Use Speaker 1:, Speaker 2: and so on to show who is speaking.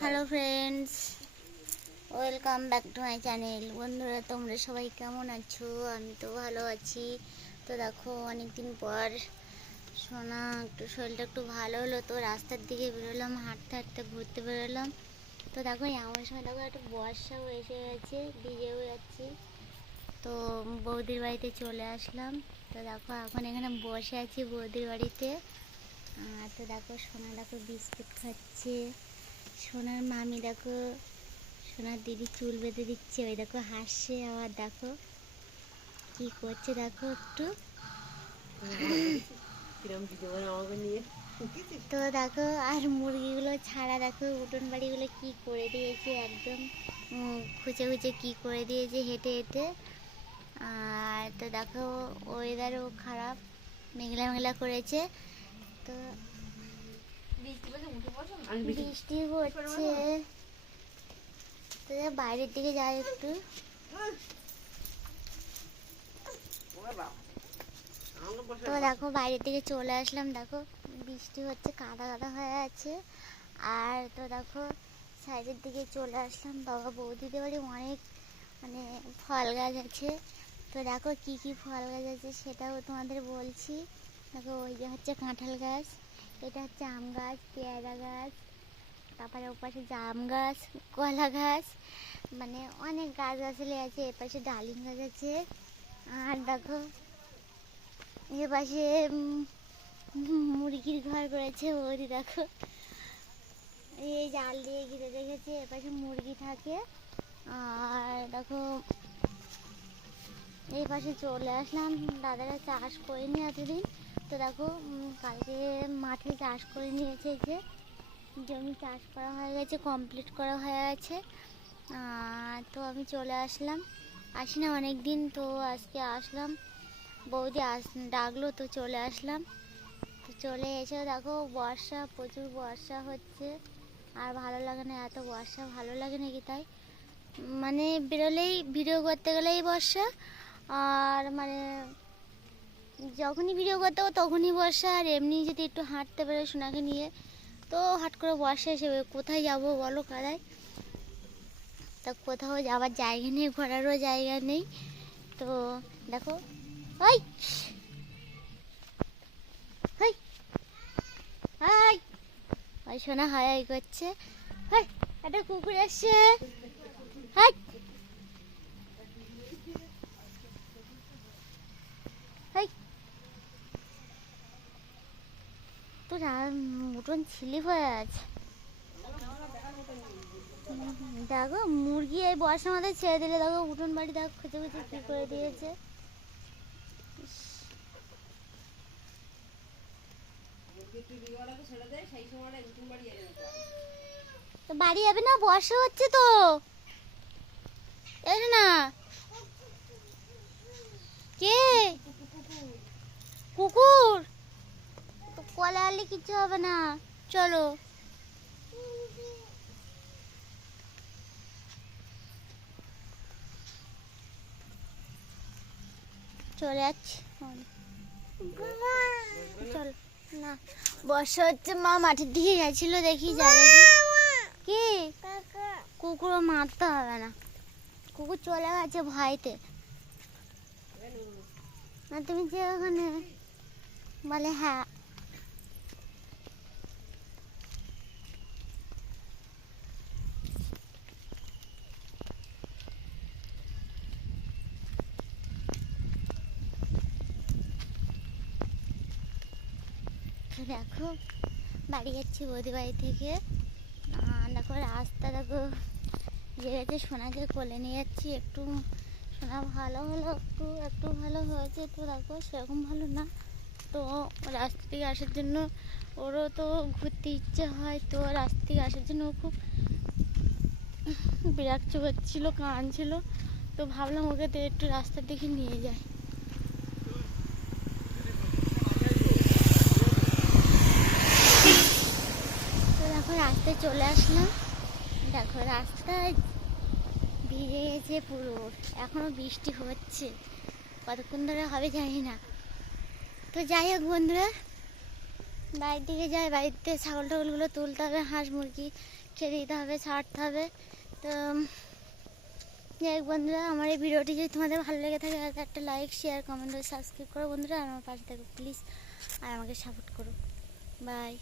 Speaker 1: Hello friends welcome back to my channel বন্ধুরা, তোমরা সবাই কেমন আছো? আমি তো ভালো আছি। তো দেখো, অনেকদিন পর সোনা একটু শরীরটা একটু ভালো হলো, তো রাস্তার দিকে বেরোলাম, হাঁটতে হাঁটতে ঘুরতে বেরোলাম। তো দেখো এমন সময় দেখো একটা বর্ষাও এসে গেছে, ভিজেও যাচ্ছি। তো বৌদির বাড়িতে চলে আসলাম। তো দেখো, এখন এখানে বসে আছি বৌদির বাড়িতে। আর তো দেখো, সোনা দেখো বিস্কুট খাচ্ছে। সোনার মামি দেখো সোনার দিদি চুল বেঁধে দিচ্ছে ওই দেখো হাসছে আবার দেখো কি করছে দেখো একটু। তো দেখো আর মুরগিগুলো ছাড়া দেখো উঠোন বাড়িগুলো কি করে দিয়েছে একদম খুঁজে খুঁজে কি করে দিয়েছে হেঁটে হেঁটে। আর তো দেখো ওয়েদারও খারাপ মেঘলা মেঘলা করেছে। তো
Speaker 2: আমি বেশি
Speaker 1: বৃষ্টি পড়ছে বাইরের দিকে যাই একটু। তো দেখো বাইরের দিকে চলে আসলাম। দেখো বৃষ্টি হচ্ছে কাদা কাদা হয়ে আছে। আর তো দেখো সাইডের দিকে চলে আসলাম। বাবা বৌদিদের বাড়ি অনেক মানে ফল গাছ আছে। তো দেখো কি কি ফল গাছ আছে সেটাও তোমাদের বলছি। দেখো ওই যে হচ্ছে কাঁঠাল গাছ। এটা হচ্ছে আম গাছ, পেয়ারা গাছ, তারপরে ওপাশে জাম গাছ, কলা গাছ মানে অনেক গাছ গাছালি আছে, এপাশে ডালিম গাছ আছে, আর দেখো এ পাশে মুরগির ঘর করেছে ওদি দেখো। এই জাল দিয়ে ঘিরে রেখেছে, এপাশে মুরগি থাকে, আর দেখো এই পাশে চলে আসলাম, দাদারা চাষ করেনি এতদিন। তো দেখো কালকে মাঠে চাষ করে নিয়েছে যে, জমি চাষ করা হয়ে গেছে কমপ্লিট করা হয়ে গেছে। তো আমি চলে আসলাম। আসি না অনেক দিন তো আজকে আসলাম। বৌদি আস, ডাকলো, তো চলে আসলাম। তো চলে এসে দেখো, বর্ষা, প্রচুর বর্ষা হচ্ছে। আর ভালো লাগে না, এত বর্ষা, ভালো লাগে নাকি তাই? মানে বেরোলেই, ভিডিও করতে গেলেই বর্ষা। আর মানে যখনই ভিডিও করতে তখনই বর্ষা। আর এমনি যদি একটু হাঁটতে পারে সোনাকে নিয়ে, তো হাট করে বর্ষা এসে কোথায় যাব বলো কাদায়? তা কোথাও যাওয়ার জায়গা নেই, ঘোরারও জায়গা নেই। তো দেখো ওই সোনা হাই করছে। হাই একটা কুকুর হাই হাই তো উঠোন স্লিপ হয়ে আছে। দেখো, মুরগি এই বর্ষার মধ্যে ছেড়ে দিলে, দেখো, উঠোন বাড়ি, দেখো, খুঁজে খুঁজে কি করে দিয়েছে। তো বাড়ি যাবে না? বর্ষা হচ্ছে তো। এসো না। কে? কুকুর। আনলে কিচ্ছু হবে না। চলো। বর্ষা হচ্ছে, মা মাঠের দিকে দেখি যাবে কি। মারতে হবে না। কুকুর চলে গেছে ভয়তে। না, তুমি যে ওখানে। বলে হ্যাঁ। দেখো, বাড়ি যাচ্ছি বৌদি বাড়ি থেকে দেখো রাস্তা, দেখো যে গেছে সোনাকে কোলে নিয়ে যাচ্ছি। একটু সোনা ভালো হলো, একটু একটু ভালো হয়েছে তো দেখো সেরকম ভালো না। তো রাস্তা থেকে আসার জন্য ওরও তো ঘুরতে ইচ্ছে হয়, তো রাস্তা থেকে আসার জন্য খুব বিরাক্ত হচ্ছিল, কাঁদছিল। তো ভাবলাম ওকে তো একটু রাস্তার দিকে নিয়ে যায় দেখো, রাস্তায় চলে আসলাম। দেখো রাস্তায় ভিজে গেছে পুরো। এখনও বৃষ্টি হচ্ছে। কতক্ষণ ধরে হবে জানি না। তো যাই হোক বন্ধুরা, বাড়ির দিকে যাই। বাড়িতে ছাগল টাগলগুলো তুলতে হবে, হাঁস মুরগি খেয়ে দিতে হবে, ছাড়তে হবে। তো যাই হোক বন্ধুরা, আমার এই ভিডিওটি যদি তোমাদের ভালো লেগে থাকে, একটা লাইক শেয়ার কমেন্ট সাবস্ক্রাইব করো বন্ধুরা। আর আমার পাশে থাকো প্লিজ আর আমাকে সাপোর্ট করো। বাই